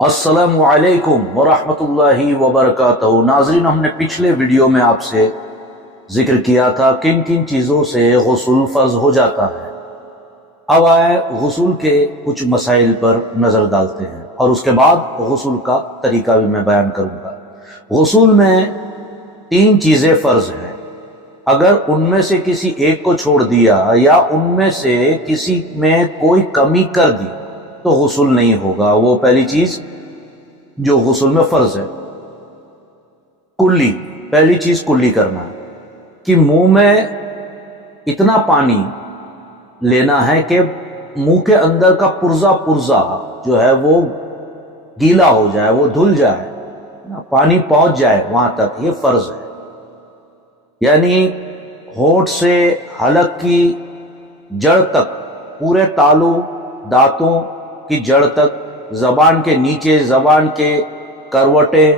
السلام علیکم ورحمۃ اللہ وبرکاتہ۔ ناظرین، ہم نے پچھلے ویڈیو میں آپ سے ذکر کیا تھا کن کن چیزوں سے غسل فرض ہو جاتا ہے۔ اب آئے غسل کے کچھ مسائل پر نظر ڈالتے ہیں اور اس کے بعد غسل کا طریقہ بھی میں بیان کروں گا۔ غسل میں 3 چیزیں فرض ہیں۔ اگر ان میں سے کسی ایک کو چھوڑ دیا یا ان میں سے کسی میں کوئی کمی کر دی تو غسل نہیں ہوگا۔ وہ پہلی چیز جو غسل میں فرض ہے، کلی، پہلی چیز کلی کرنا ہے کہ منہ میں اتنا پانی لینا ہے کہ منہ کے اندر کا پرزا جو ہے وہ گیلا ہو جائے، وہ دھل جائے، پانی پہنچ جائے وہاں تک، یہ فرض ہے۔ یعنی ہونٹ سے حلق کی جڑ تک، پورے تالو دانتوں کی جڑ تک، زبان کے نیچے، زبان کے کروٹیں،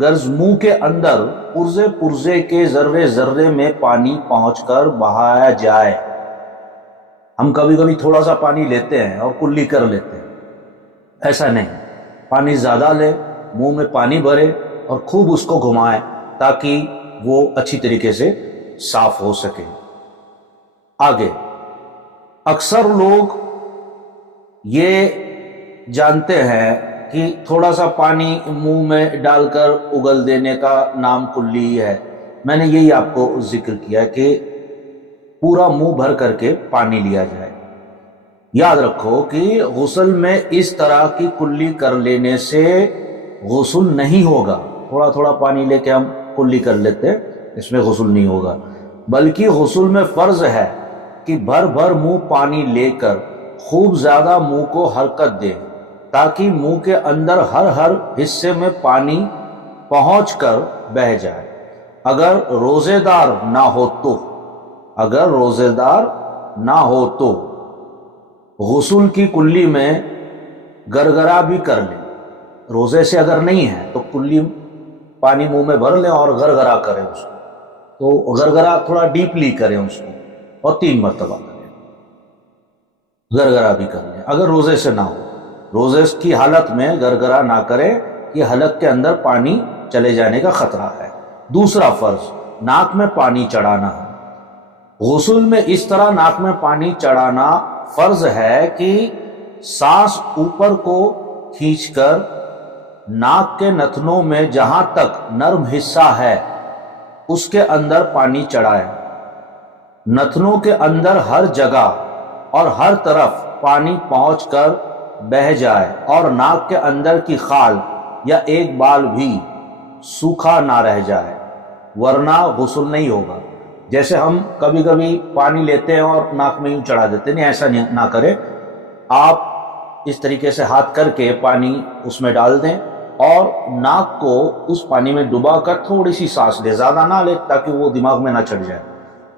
غرض منہ کے اندر پرزے کے ذرے میں پانی پہنچ کر بہایا جائے۔ ہم کبھی کبھی تھوڑا سا پانی لیتے ہیں اور کلی کر لیتے ہیں، ایسا نہیں۔ پانی زیادہ لے، منہ میں پانی بھرے اور خوب اس کو گھمائے تاکہ وہ اچھی طریقے سے صاف ہو سکے۔ آگے، اکثر لوگ یہ جانتے ہیں کہ تھوڑا سا پانی منہ میں ڈال کر اگل دینے کا نام کلی ہے۔ میں نے یہی آپ کو ذکر کیا کہ پورا منہ بھر کر کے پانی لیا جائے۔ یاد رکھو کہ غسل میں اس طرح کی کلی کر لینے سے غسل نہیں ہوگا۔ تھوڑا تھوڑا پانی لے کے ہم کلی کر لیتے ہیں، اس میں غسل نہیں ہوگا، بلکہ غسل میں فرض ہے کہ بھر بھر منہ پانی لے کر خوب زیادہ منہ کو حرکت دے تاکہ منہ کے اندر ہر حصے میں پانی پہنچ کر بہہ جائے۔ اگر روزے دار نہ ہو تو غسل کی کلی میں گرگرا بھی کر لیں۔ روزے سے اگر نہیں ہے تو کلی پانی منہ میں بھر لیں اور گرگرا کریں اس کو، تو گرگرا تھوڑا ڈیپلی کریں اس کو اور 3 مرتبہ کریں، گرگرا بھی کر لیں۔ اگر روزے سے نہ ہو، روزے کی حالت میں گرگرا نہ کرے کہ حلق کے اندر پانی چلے جانے کا خطرہ ہے۔ دوسرا فرض، ناک میں پانی چڑھانا ہے۔ غسل میں اس طرح ناک میں پانی چڑھانا فرض ہے کہ سانس اوپر کو کھینچ کر ناک کے نتنوں میں جہاں تک نرم حصہ ہے اس کے اندر پانی چڑھائے۔ نتنوں کے اندر ہر جگہ اور ہر طرف پانی پہنچ کر بہہ جائے اور ناک کے اندر کی خال یا ایک بال بھی سوکھا نہ رہ جائے، ورنہ غسل نہیں ہوگا۔ جیسے ہم کبھی کبھی پانی لیتے ہیں اور ناک میں یوں چڑھا دیتے ہیں، نہیں، ایسا نہ کریں۔ آپ اس طریقے سے ہاتھ کر کے پانی اس میں ڈال دیں اور ناک کو اس پانی میں ڈبا کر تھوڑی سی سانس لے، زیادہ نہ لے تاکہ وہ دماغ میں نہ چڑھ جائے،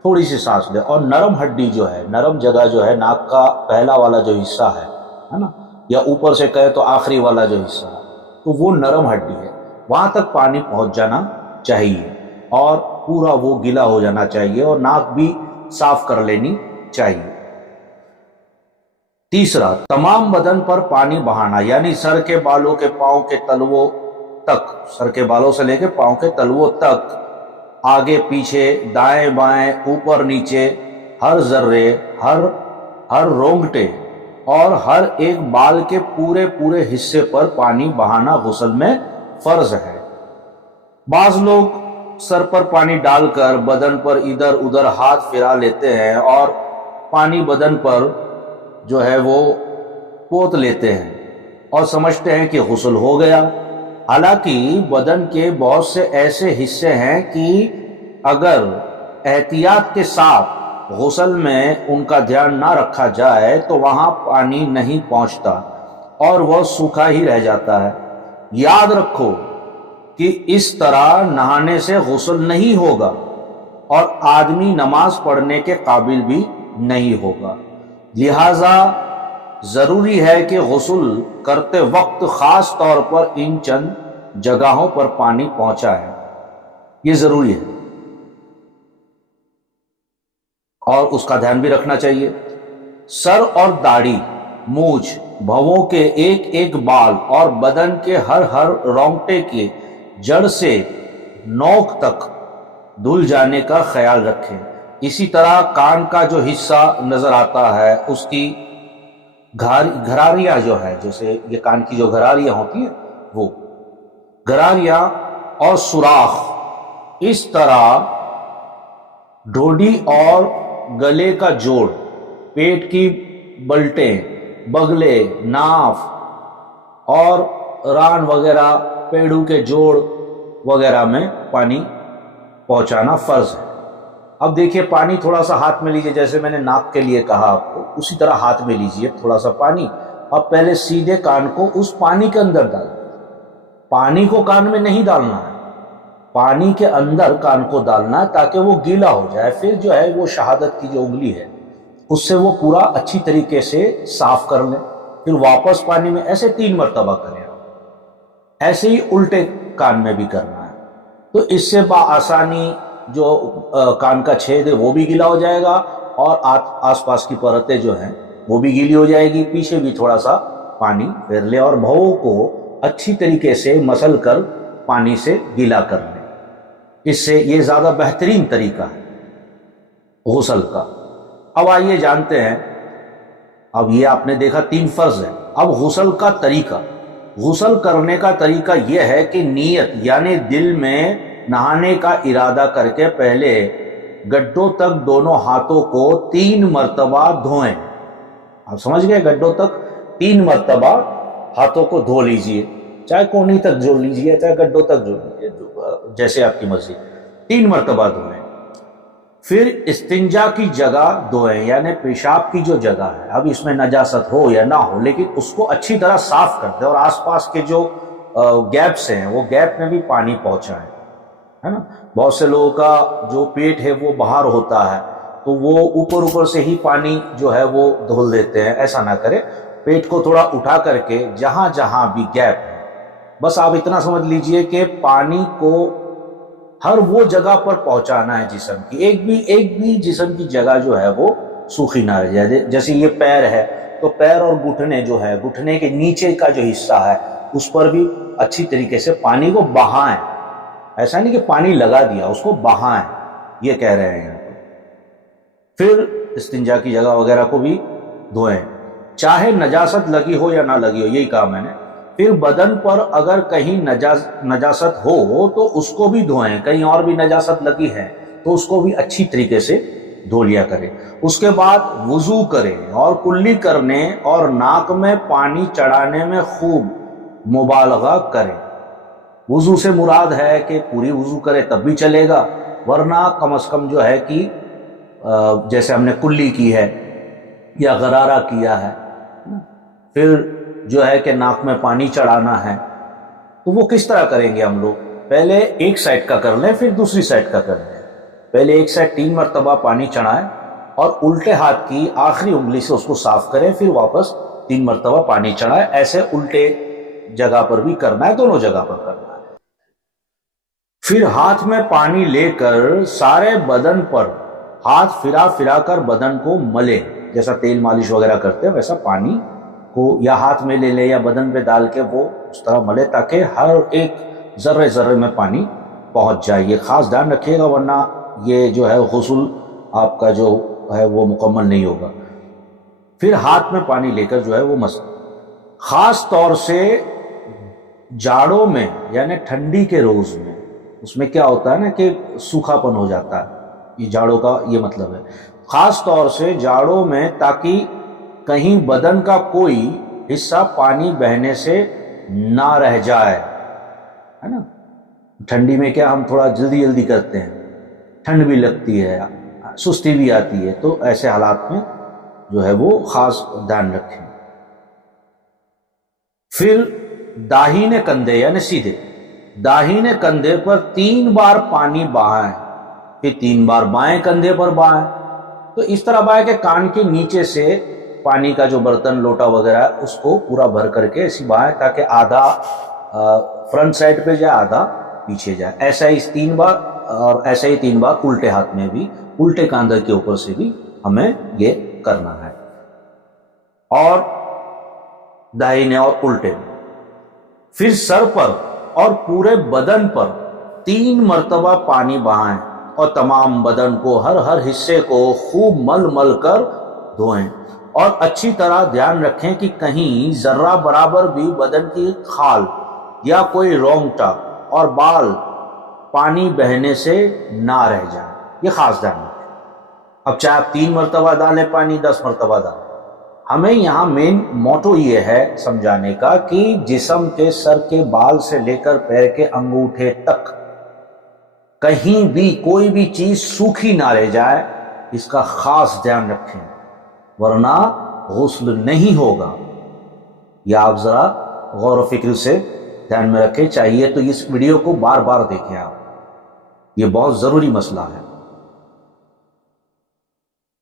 تھوڑی سی سانس لے۔ اور نرم ہڈی جو ہے، نرم جگہ جو ہے، ناک کا پہلا والا جو حصہ ہے نا، یا اوپر سے کہے تو آخری والا جو حصہ ہے، تو وہ نرم ہڈی ہے، وہاں تک پانی پہنچ جانا چاہیے اور پورا وہ گیلا ہو جانا چاہیے اور ناک بھی صاف کر لینی چاہیے۔ تیسرا، تمام بدن پر پانی بہانا، یعنی سر کے بالوں کے پاؤں کے تلووں تک، سر کے بالوں سے لے کے پاؤں کے تلووں تک، آگے پیچھے، دائیں بائیں، اوپر نیچے، ہر ذرے، ہر رونگٹے اور ہر ایک بال کے پورے حصے پر پانی بہانا غسل میں فرض ہے۔ بعض لوگ سر پر پانی ڈال کر بدن پر ادھر ادھر ہاتھ پھرا لیتے ہیں اور پانی بدن پر جو ہے وہ پوت لیتے ہیں اور سمجھتے ہیں کہ غسل ہو گیا۔ حالانکہ بدن کے بہت سے ایسے حصے ہیں کہ اگر احتیاط کے ساتھ غسل میں ان کا دھیان نہ رکھا جائے تو وہاں پانی نہیں پہنچتا اور وہ سوکھا ہی رہ جاتا ہے۔ یاد رکھو کہ اس طرح نہانے سے غسل نہیں ہوگا اور آدمی نماز پڑھنے کے قابل بھی نہیں ہوگا۔ لہذا ضروری ہے کہ غسل کرتے وقت خاص طور پر ان چند جگہوں پر پانی پہنچا ہے، یہ ضروری ہے۔ और उसका ध्यान भी रखना चाहिए। सर और दाढ़ी, मूछ, भवों के एक एक बाल और बदन के हर हर रोंगटे के जड़ से नोक तक धुल जाने का ख्याल रखें। इसी तरह कान का जो हिस्सा नजर आता है उसकी घरारियां जो है, जैसे ये कान की जो घरारियां होती है वो घरारियां और सुराख, इस तरह ढोडी और गले का जोड़, पेट की बल्टें, बगले, नाफ और रान वगैरह, पेड़ू के जोड़ वगैरह में पानी पहुंचाना फर्ज है। अब देखिए पानी थोड़ा सा हाथ में लीजिए, जैसे मैंने नाक के लिए कहा आपको, उसी तरह हाथ में लीजिए थोड़ा सा पानी। अब पहले सीधे कान को उस पानी के अंदर डालिए। पानी को कान में नहीं डालना है, पानी के अंदर कान को डालना है ताकि वो गीला हो जाए। फिर जो है वो शहादत की जो उंगली है उससे वो पूरा अच्छी तरीके से साफ कर लें। फिर वापस पानी में ऐसे 3 मरतबा करें। ऐसे ही उल्टे कान में भी करना है। तो इससे बाआसानी जो कान का छेद है वो भी गीला हो जाएगा और आसपास की परतें जो हैं वो भी गीली हो जाएगी। पीछे भी थोड़ा सा पानी फेर ले और भवों को अच्छी तरीके से मसल कर पानी से गीला कर लें। इससे ये ज़्यादा बेहतरीन तरीका है गुस्ल का। अब आइए जानते हैं, अब ये आपने देखा 3 फर्ज है। अब गुस्ल का तरीका, गुस्ल करने का तरीका यह है कि नीयत यानी दिल में नहाने का इरादा करके पहले गड्ढों तक दोनों हाथों को 3 मरतबा धोएं। आप समझ गए? गड्ढों तक 3 मरतबा हाथों को धो लीजिए, चाहे कोहनी तक धो लीजिए, चाहे गड्ढों तक धो लीजिए, जैसे आपकी मर्जी। 3 मरतबा धोएं। फिर इस्तिंजा की जगह धोएं, यानी पेशाब की जो जगह है, अब इसमें नजासत हो या ना हो लेकिन उसको अच्छी तरह साफ कर दें और आसपास के जो गैप्स हैं वो गैप में भी पानी पहुंचाएं, है ना। बहुत से लोगों का जो पेट है वो बाहर होता है तो वो ऊपर ऊपर से ही पानी जो है वो धुल देते हैं। ऐसा ना करें, पेट को थोड़ा उठा करके जहां जहां भी गैप है, बस आप इतना समझ लीजिए कि पानी को हर वो जगह पर पहुंचाना है जिस्म की। एक भी जिस्म की जगह जो है वो सूखी ना रह जाए। जैसे ये पैर है तो पैर और घुटने जो है, घुटने के नीचे का जो हिस्सा है उस पर भी अच्छी तरीके से पानी को बहाएं। ऐसा नहीं कि पानी लगा दिया, उसको बहाएं, ये कह रहे हैं यहाँ पर। फिर इस्तिंजा की जगह वगैरह को भी धोएं, चाहे नजासत लगी हो या ना लगी हो, यही कहा मैंने। फिर बदन पर अगर कहीं नजासत हो तो उसको भी धोएं। कहीं और भी नजासत लगी है तो उसको भी अच्छी तरीके से धो लिया करें। उसके बाद वुजू करें और कुल्ली करने और नाक में पानी चढ़ाने में खूब मुबालगा करें। वुजू से मुराद है कि पूरी वुजू करे तब भी चलेगा, वरना कम से कम जो है कि जैसे हमने कुल्ली की है या गरारा किया है, फिर जो है कि नाक में पानी चढ़ाना है, तो वो किस तरह करेंगे हम लोग? पहले एक साइड का कर लें, फिर दूसरी साइड का कर लें। पहले एक साइड 3 मरतबा पानी चढ़ाएं और उल्टे हाथ की आखिरी उंगली से उसको साफ करें, फिर वापस 3 मरतबा पानी चढ़ाएं। ऐसे उल्टे जगह पर भी करना है, दोनों जगह पर करना है। फिर हाथ में पानी लेकर सारे बदन पर हाथ फिरा फिरा कर बदन को मले, जैसा तेल मालिश वगैरह करते हैं वैसा पानी को या हाथ में ले ले या बदन पे डाल के वो उस तरह मले ताकि हर एक जर्रे जर्रे में पानी पहुंच जाए। ये खास ध्यान रखिएगा, वरना ये जो है गुस्ल आपका जो है वो मुकम्मल नहीं होगा। फिर हाथ में पानी लेकर जो है वो मस, खास तौर से जाड़ों में यानी ठंडी के रोज में, उसमें क्या होता है ना कि सूखापन हो जाता है, ये जाड़ों का ये मतलब है। खास तौर से जाड़ों में, ताकि कहीं बदन का कोई हिस्सा पानी बहने से ना रह जाए, है ना। ठंडी में क्या हम थोड़ा जल्दी जल्दी करते हैं, ठंड भी लगती है, सुस्ती भी आती है, तो ऐसे हालात में जो है वो खास ध्यान रखें। फिर दाहिने कंधे यानी सीधे दाहिने कंधे पर 3 बार पानी बहाएं, फिर 3 बार बाएं कंधे पर बहाएं। तो इस तरह बहाएं कि कान के नीचे से पानी का जो बर्तन लोटा वगैरह है उसको पूरा भर करके ऐसी बहाएं ताकि आधा फ्रंट साइड पे जाए, आधा पीछे जाए। ऐसा ही 3 बार और ऐसे ही 3 बार उल्टे हाथ में भी, उल्टे कांधे के ऊपर से भी हमें ये करना है, और दाहिने और उल्टे में। फिर सर पर और पूरे बदन पर 3 मर्तबा पानी बहाएं और तमाम बदन को, हर हिस्से को खूब मल मल कर धोएं, और अच्छी तरह ध्यान रखें कि कहीं जर्रा बराबर भी बदन की खाल या कोई रोंगटा और बाल पानी बहने से ना रह जाए। ये खास ध्यान रखें। अब चाहे आप 3 मरतबा डालें पानी, 10 मरतबा डालें, हमें यहाँ मेन मोटो ये है समझाने का कि जिस्म के सर के बाल से लेकर पैर के अंगूठे तक कहीं भी कोई भी चीज सूखी ना रह जाए, इसका खास ध्यान रखें, वरना गुस्ल नहीं होगा। या आप जरा गौर व फिक्र से ध्यान में रखें। चाहिए तो इस वीडियो को बार बार देखें आप, ये बहुत जरूरी मसला है।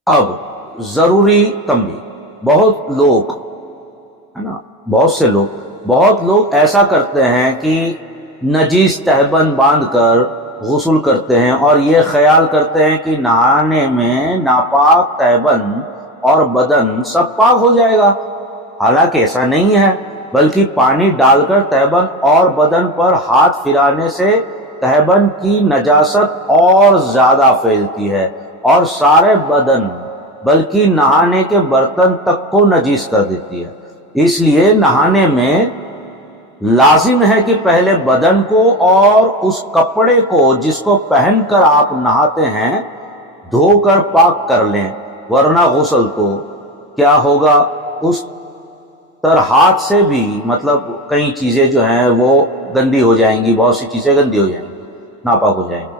अब जरूरी तंबीह, बहुत लोग है ना, बहुत लोग ऐसा करते हैं कि नजीस तहबंद बांधकर गुस्ल करते हैं और ये ख्याल करते हैं कि नहाने में नापाक तहबंद और बदन सब पाक हो जाएगा। हालांकि ऐसा नहीं है, बल्कि पानी डालकर तहबंद और बदन पर हाथ फिराने से तहबंद की नजासत और ज्यादा फैलती है और सारे बदन बल्कि नहाने के बर्तन तक को नजीस कर देती है। इसलिए नहाने में लाजिम है कि पहले बदन को और उस कपड़े को जिसको पहनकर आप नहाते हैं धोकर पाक कर लें, वरना गुस्ल को क्या होगा, उस तर हाथ से भी मतलब कई चीजें जो हैं वो गंदी हो जाएंगी, बहुत सी चीजें गंदी हो जाएंगी, नापाक हो जाएंगी,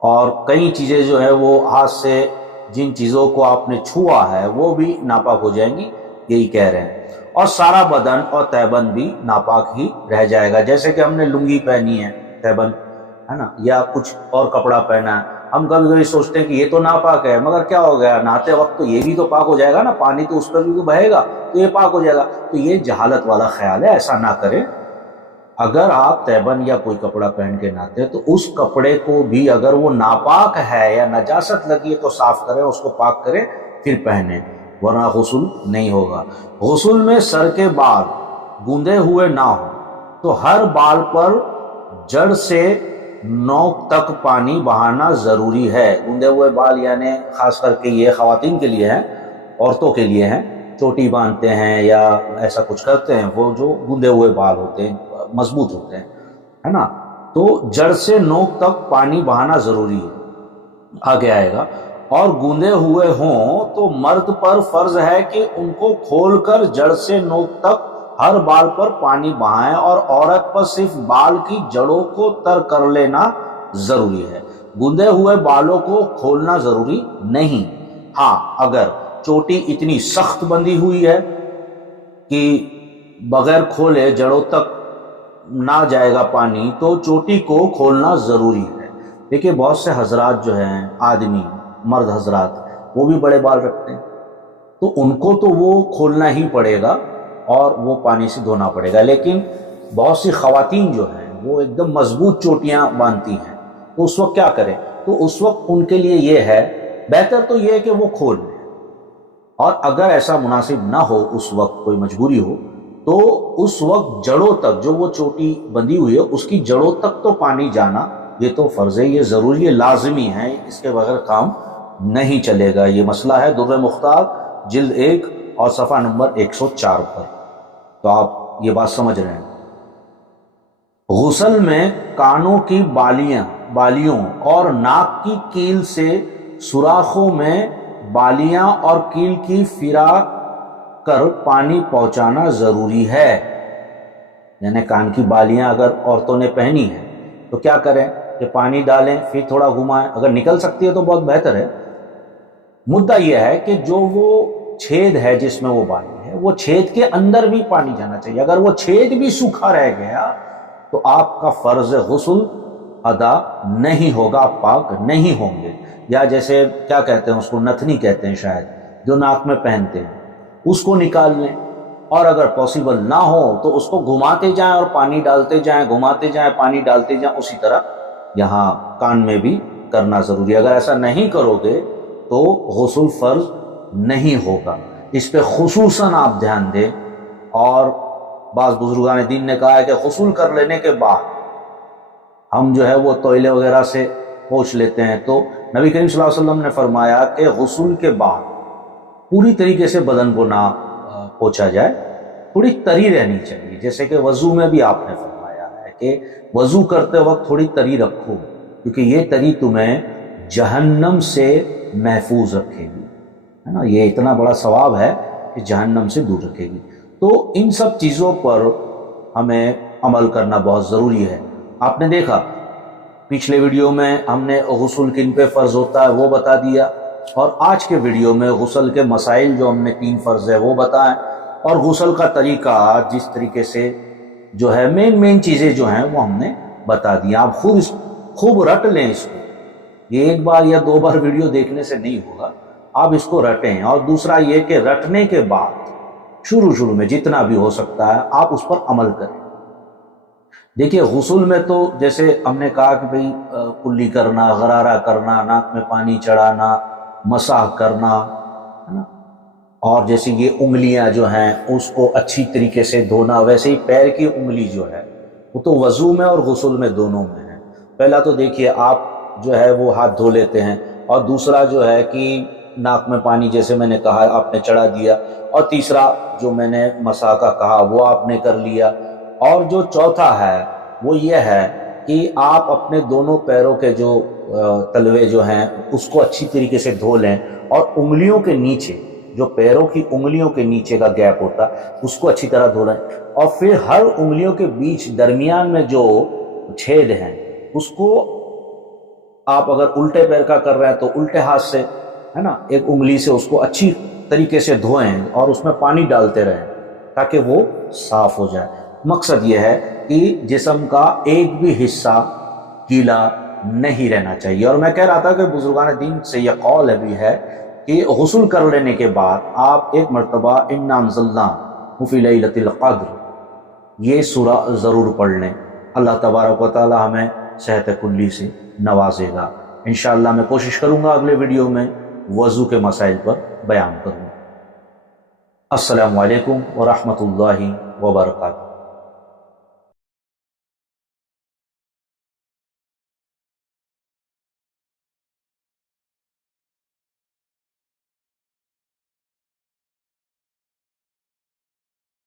और कई चीजें जो है वो हाथ से जिन चीजों को आपने छुआ है वो भी नापाक हो जाएंगी, यही कह रहे हैं। और सारा बदन और तहबंद भी नापाक ही रह जाएगा। जैसे कि हमने लुंगी पहनी है, तहबंद है ना, या कुछ और कपड़ा पहना है, हम कभी कभी सोचते हैं कि ये तो नापाक है, मगर क्या हो गया, नहाते वक्त तो ये भी तो पाक हो जाएगा ना, पानी तो उस पर भी तो बहेगा, तो ये पाक हो जाएगा। तो ये जहालत वाला ख्याल है, ऐसा ना करें। अगर आप तहबंद या कोई कपड़ा पहन के नहाते हैं तो उस कपड़े को भी अगर वो नापाक है या नजासत लगी है तो साफ करें, उसको पाक करें, फिर पहने, वरना गुस्ल नहीं होगा। गुस्ल में सर के बाल गूंदे हुए ना हो तो हर बाल पर जड़ से नोक तक पानी बहाना जरूरी है। गूंदे हुए बाल यानी खास करके ये खवातीन के लिए है, औरतों के लिए है, चोटी बांधते हैं या ऐसा कुछ करते हैं, वो जो गूंदे हुए बाल होते हैं मजबूत होते हैं, है ना, तो जड़ से नोक तक पानी बहाना जरूरी है, आगे आएगा। और गूंदे हुए हों तो मर्द पर फर्ज है कि उनको खोलकर जड़ से नोक तक हर बाल पर पानी बहाएं, और औरत पर सिर्फ बाल की जड़ों को तर कर लेना जरूरी है। गूंदे हुए बालों को खोलना जरूरी नहीं। हाँ, अगर चोटी इतनी सख्त बंधी हुई है कि बगैर खोले जड़ों तक ना जाएगा पानी, तो चोटी को खोलना जरूरी है। देखिए बहुत से हजरात जो हैं, आदमी मर्द हजरात, वो भी बड़े बाल रखते हैं, तो उनको तो वो खोलना ही पड़ेगा और वो पानी से धोना पड़ेगा। लेकिन बहुत सी खवातीन जो हैं वो एकदम मजबूत चोटियां बांधती हैं, तो उस वक्त क्या करें, तो उस वक्त उनके लिए ये है, बेहतर तो ये है कि वो खोल लें, और अगर ऐसा मुनासिब ना हो, उस वक्त कोई मजबूरी हो, तो उस वक्त जड़ों तक, जो वो चोटी बंधी हुई है उसकी जड़ों तक तो पानी जाना ये तो फर्ज है, ये जरूरी है, लाजमी है, इसके बगैर काम नहीं चलेगा। ये मसला है दुर्र मुख्तार जिल्द 1 और सफ़ा नंबर 104 पर, तो आप ये बात समझ रहे हैं। गुस्ल में कानों की बालियों और नाक की कील से सुराखों में बालियां और कील की फिरा कर पानी पहुंचाना जरूरी है। यानी कान की बालियां अगर औरतों ने पहनी है तो क्या करें कि पानी डालें, फिर थोड़ा घुमाएं, अगर निकल सकती है तो बहुत बेहतर है। मुद्दा यह है कि जो वो छेद है जिसमें वो बाली है, वो छेद के अंदर भी पानी जाना चाहिए। अगर वो छेद भी सूखा रह गया तो आपका फर्ज गुस्ल अदा नहीं होगा, आप पाक नहीं होंगे। या जैसे क्या कहते हैं उसको, नथनी कहते हैं शायद, जो नाक में पहनते हैं, उसको निकाल लें, और अगर पॉसिबल ना हो तो उसको घुमाते जाएं और पानी डालते जाएं, घुमाते जाएं, पानी डालते जाएं, उसी तरह یہاں کان میں بھی کرنا ضروری ہے۔ اگر ایسا نہیں کرو گے تو غسل فرض نہیں ہوگا، اس پہ خصوصاً آپ دھیان دیں۔ اور بعض بزرگان دین نے کہا ہے کہ غسل کر لینے کے بعد ہم جو ہے وہ تویلے وغیرہ سے پوچھ لیتے ہیں، تو نبی کریم صلی اللہ علیہ وسلم نے فرمایا کہ غسل کے بعد پوری طریقے سے بدن کو نہ پوچھا جائے، تھوڑی تری رہنی چاہیے، جیسے کہ وضو میں بھی آپ نے فرمایا ہے کہ وضو کرتے وقت تھوڑی تری رکھو، کیونکہ یہ تری تمہیں جہنم سے محفوظ رکھے گی، ہے نا، یہ اتنا بڑا ثواب ہے کہ جہنم سے دور رکھے گی۔ تو ان سب چیزوں پر ہمیں عمل کرنا بہت ضروری ہے۔ آپ نے دیکھا پچھلے ویڈیو میں ہم نے غسل کن پہ فرض ہوتا ہے وہ بتا دیا، اور آج کے ویڈیو میں غسل کے مسائل جو ہم نے 3 فرض ہے وہ بتائیں، اور غسل کا طریقہ جس طریقے سے جو ہے مین چیزیں جو ہیں وہ ہم نے بتا دیا۔ آپ خوب رٹ لیں اس کو، یہ ایک بار یا 2 بار ویڈیو دیکھنے سے نہیں ہوگا، آپ اس کو رٹیں۔ اور دوسرا یہ کہ رٹنے کے بعد شروع میں جتنا بھی ہو سکتا ہے آپ اس پر عمل کریں۔ دیکھیے غسل میں تو جیسے ہم نے کہا کہ بھئی کلی کرنا، غرارہ کرنا، ناک میں پانی چڑھانا، مسح کرنا، ہے نا، اور جیسے یہ انگلیاں جو ہیں اس کو اچھی طریقے سے دھونا، ویسے ہی پیر کی انگلی جو ہے وہ تو وضو میں اور غسل میں دونوں میں ہے۔ پہلا تو دیکھیے آپ جو ہے وہ ہاتھ دھو لیتے ہیں، اور دوسرا جو ہے کہ ناک میں پانی جیسے میں نے کہا آپ نے چڑھا دیا، اور تیسرا جو میں نے مسح کا کہا وہ آپ نے کر لیا، اور جو چوتھا ہے وہ یہ ہے کہ آپ اپنے دونوں پیروں کے جو تلوے جو ہیں اس کو اچھی طریقے سے دھو لیں، اور انگلیوں کے نیچے جو پیروں کی انگلیوں کے نیچے کا گیپ ہوتا ہے اس کو اچھی طرح دھو لیں، اور پھر ہر انگلیوں کے بیچ درمیان میں جو چھید ہیں اس کو آپ اگر الٹے پیر کا کر رہے ہیں تو الٹے ہاتھ سے، ہے نا، ایک انگلی سے اس کو اچھی طریقے سے دھوئیں اور اس میں پانی ڈالتے رہیں تاکہ وہ صاف ہو جائے۔ مقصد یہ ہے کہ جسم کا ایک بھی حصہ گیلا نہیں رہنا چاہیے۔ اور میں کہہ رہا تھا کہ بزرگان دین سے یہ قول بھی ہے کہ غسل کر لینے کے بعد آپ ایک مرتبہ انا انزلناہ فی لیلۃ القدر یہ سورہ ضرور پڑھ لیں۔ اللہ تبارک و تعالی ہمیں صحت کلی سے نوازے گا۔ انشاءاللہ میں کوشش کروں گا اگلے ویڈیو میں وضو کے مسائل پر بیان کروں۔ السلام علیکم ورحمۃ اللہ وبرکاتہ۔